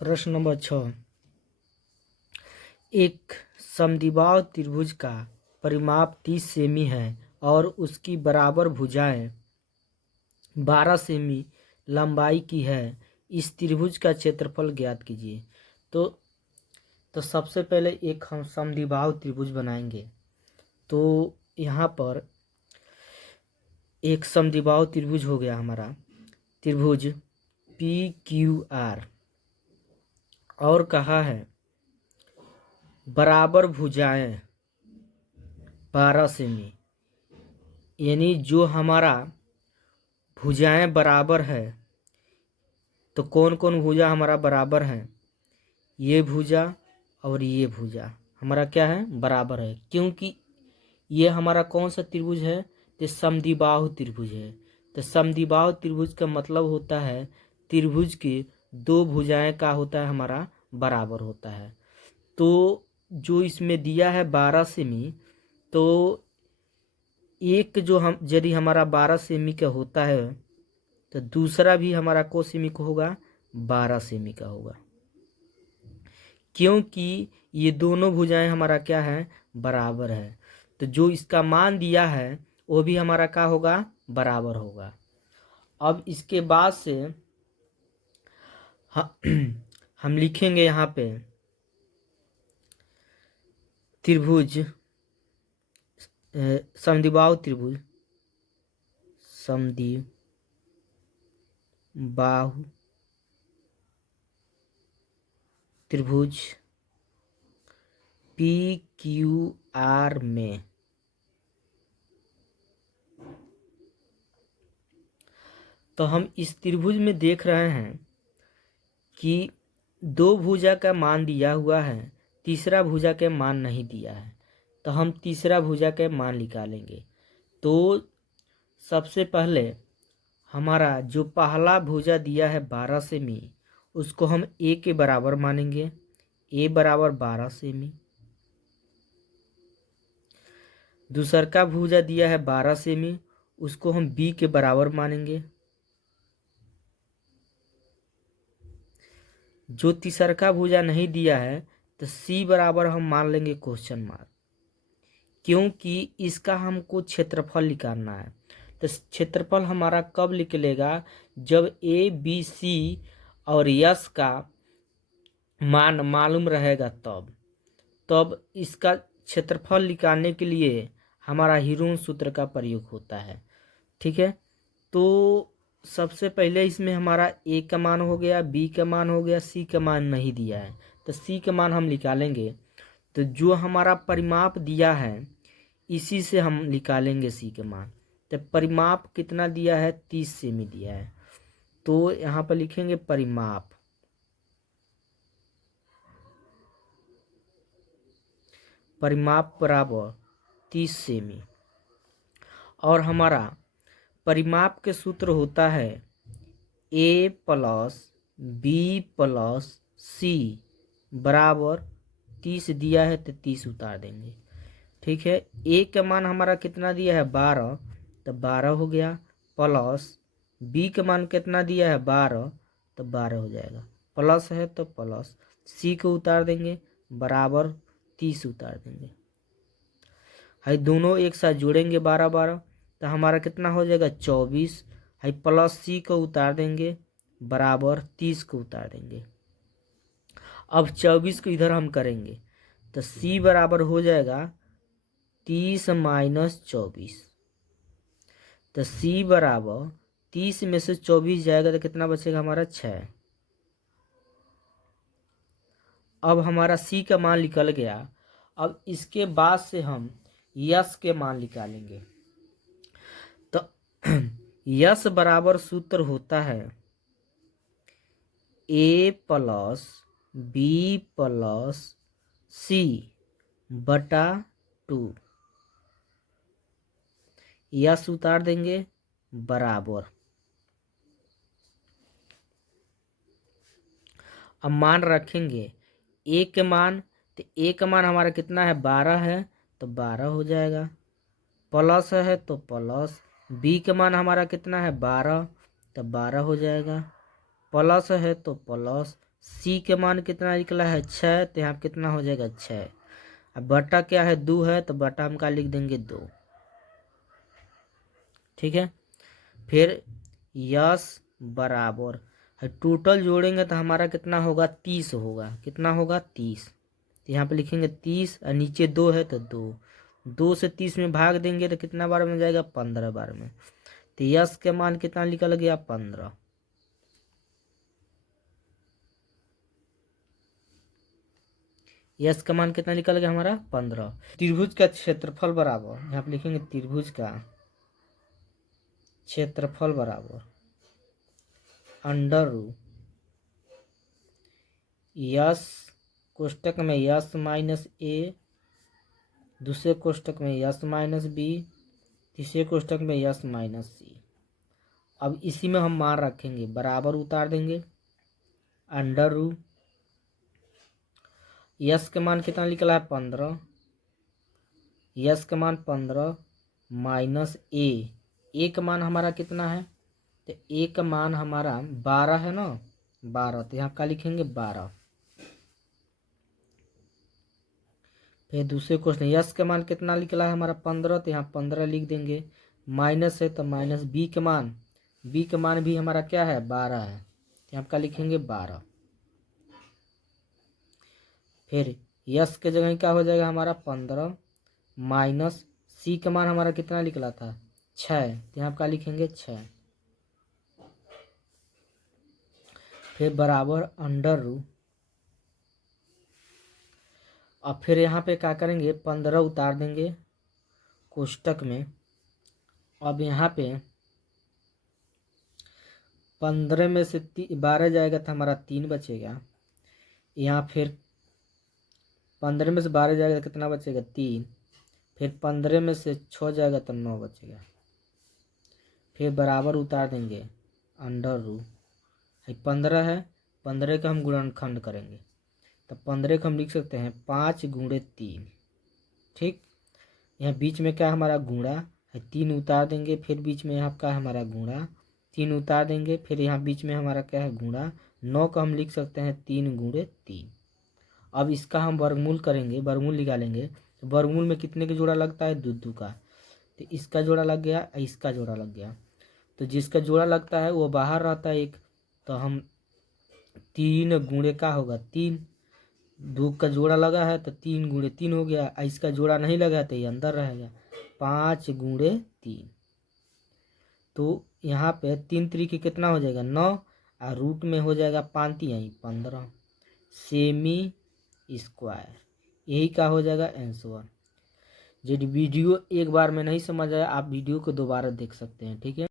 प्रश्न नंबर 6। एक समद्विबाहु त्रिभुज का परिमाप 30 सेमी है और उसकी बराबर भुजाएं 12 सेमी लंबाई की है। इस त्रिभुज का क्षेत्रफल ज्ञात कीजिए। तो सबसे पहले एक हम समद्विबाहु त्रिभुज बनाएंगे। तो यहाँ पर एक समद्विबाहु त्रिभुज हो गया हमारा त्रिभुज PQR, और कहा है बराबर भुजाएं 12 सेमी, यानी जो हमारा भुजाएं बराबर है, तो कौन कौन भुजा हमारा बराबर है? ये भुजा और ये भुजा हमारा क्या है? बराबर है। क्योंकि ये हमारा कौन सा त्रिभुज है? तो समद्विबाहु त्रिभुज है। तो समद्विबाहु त्रिभुज का मतलब होता है त्रिभुज की दो भुजाएं का होता है हमारा बराबर होता है। तो जो इसमें दिया है 12 सेमी, तो एक जो हम यदि हमारा 12 सेमी का होता है तो दूसरा भी हमारा को सेमी का होगा? 12 सेमी का होगा। क्योंकि ये दोनों भुजाएं हमारा क्या है? बराबर है। तो जो इसका मान दिया है वो भी हमारा क्या होगा? बराबर होगा। अब इसके बाद से हम लिखेंगे यहाँ पे त्रिभुज समद्विबाहु त्रिभुज, समद्विबाहु त्रिभुज PQR में तो हम इस त्रिभुज में देख रहे हैं कि दो भुजा का मान दिया हुआ है, तीसरा भुजा के मान नहीं दिया है। तो हम तीसरा भुजा के मान निकालेंगे। तो सबसे पहले हमारा जो पहला भुजा दिया है 12 सेमी, उसको हम A के बराबर मानेंगे। A बराबर 12 सेमी। दूसर का भुजा दिया है 12 सेमी, उसको हम B के बराबर मानेंगे। जो तीसर का भुजा नहीं दिया है तो C बराबर हम मान लेंगे क्वेश्चन मार्क, क्योंकि इसका हमको क्षेत्रफल निकालना है। तो क्षेत्रफल हमारा कब निकलेगा? जब ABC और S का मान मालूम रहेगा तब इसका क्षेत्रफल निकालने के लिए हमारा हीरोन सूत्र का प्रयोग होता है। ठीक है। तो सबसे पहले इसमें हमारा A का मान हो गया, B का मान हो गया, C का मान नहीं दिया है। तो C का मान हम निकालेंगे। तो जो हमारा परिमाप दिया है इसी से हम निकालेंगे C का मान। तो परिमाप कितना दिया है? 30 सेमी दिया है। तो यहाँ पर लिखेंगे परिमाप बराबर 30 सेमी। और हमारा परिमाप के सूत्र होता है A plus B plus C बराबर 30 दिया है तो 30 उतार देंगे। ठीक है। A का मान हमारा कितना दिया है? 12, तो 12 हो गया। प्लस B का मान कितना दिया है? 12, तो 12 हो जाएगा। प्लस है तो प्लस, C को उतार देंगे, बराबर 30 उतार देंगे। हाई दोनों एक साथ जोड़ेंगे 12 12, तो हमारा कितना हो जाएगा? 24। हाई प्लस C को उतार देंगे, बराबर 30 को उतार देंगे। अब 24 को इधर हम करेंगे तो C बराबर हो जाएगा 30 माइनस 24। तो C बराबर 30 में से 24 जाएगा तो कितना बचेगा हमारा? 6। अब हमारा C का मान निकल गया। अब इसके बाद से हम यस के मान निकालेंगे। तो यस बराबर सूत्र होता है A plus B plus C बटा 2। यस उतार देंगे, बराबर। अब मान रखेंगे A के मान। तो A का मान हमारा कितना है? 12 है, तो 12 हो जाएगा। प्लस है तो प्लस, B का मान हमारा कितना है? 12, तो 12 हो जाएगा। प्लस है तो प्लस, सी के मान कितना निकला है 6, तो यहाँ कितना हो जाएगा 6। अब बटा क्या है 2 है, तो बटा हम क्या लिख देंगे 2। ठीक है। फिर यस बराबर है, टोटल जोड़ेंगे तो हमारा कितना होगा 30 होगा। कितना होगा 30। तो यहाँ पे लिखेंगे 30 और नीचे 2 है तो 2। 2 से 30 में भाग देंगे तो कितना बार में जाएगा 15 बार में। तो यस के मान कितना निकल गया 15। यस का मान कितना निकल गया हमारा 15। त्रिभुज का क्षेत्रफल बराबर, यहाँ पे लिखेंगे त्रिभुज का क्षेत्रफल बराबर अंडर रूट यस कोष्टक में यस माइनस ए, दूसरे कोष्टक में यस माइनस बी, तीसरे कोष्टक में यस माइनस सी। अब इसी में हम मान रखेंगे, बराबर उतार देंगे अंडर रूट यस के मान कितना निकला है 15, यस का मान 15 माइनस ए का मान हमारा कितना है, तो ए का मान हमारा 12 है ना, 12। तो यहाँ का लिखेंगे 12। फिर दूसरे क्वेश्चन यस का मान कितना निकला है हमारा 15, तो यहाँ 15 लिख देंगे। माइनस है तो माइनस बी का मान, बी का मान भी हमारा क्या है 12 है, तो यहाँ का लिखेंगे 12। फिर यस के जगह क्या हो जाएगा हमारा 15 माइनस सी का मान हमारा कितना निकला था 6, तो यहाँ का लिखेंगे 6। फिर बराबर अंडर रूट, अब फिर यहाँ पे क्या करेंगे 15 उतार देंगे कोष्टक में। अब यहाँ पे 15 में से 12 जाएगा तो हमारा 3 बचेगा। यहाँ फिर 15 में से 12 जाएगा तो कितना बचेगा 3। फिर 15 में से 6 जाएगा तो 9 बचेगा। फिर बराबर उतार देंगे अंडर रूट 15 है, 15 का हम गुणनखंड करेंगे तो 15 को हम लिख सकते हैं 5 गुणे 3। ठीक, यहाँ बीच में क्या हमारा गुणा है 3 उतार देंगे, फिर बीच में यहाँ का हमारा गुणा 3 उतार देंगे, फिर यहाँ बीच में हमारा क्या है गुणा 9 का हम लिख सकते हैं 3 गुणे 3। अब इसका हम वर्गमूल करेंगे, वर्गमूल निकालेंगे तो वर्गमूल में कितने का जोड़ा लगता है 2 का, तो इसका जोड़ा लग गया, इसका जोड़ा लग गया। तो जिसका जोड़ा लगता है वो बाहर रहता है एक, तो हम 3 गुणे का होगा 3, 2 का जोड़ा लगा है तो 3 गुणे 3 हो गया, इसका जोड़ा नहीं लगा है तो ये अंदर रहेगा 5 गुणे 3। तो यहाँ पे 3 तरीके कितना हो जाएगा 9 और रूट में हो जाएगा 5 यहीं 15 सेमी स्क्वायर, यही का हो जाएगा आंसर। यदि वीडियो एक बार में नहीं समझ आया आप वीडियो को दोबारा देख सकते हैं। ठीक है।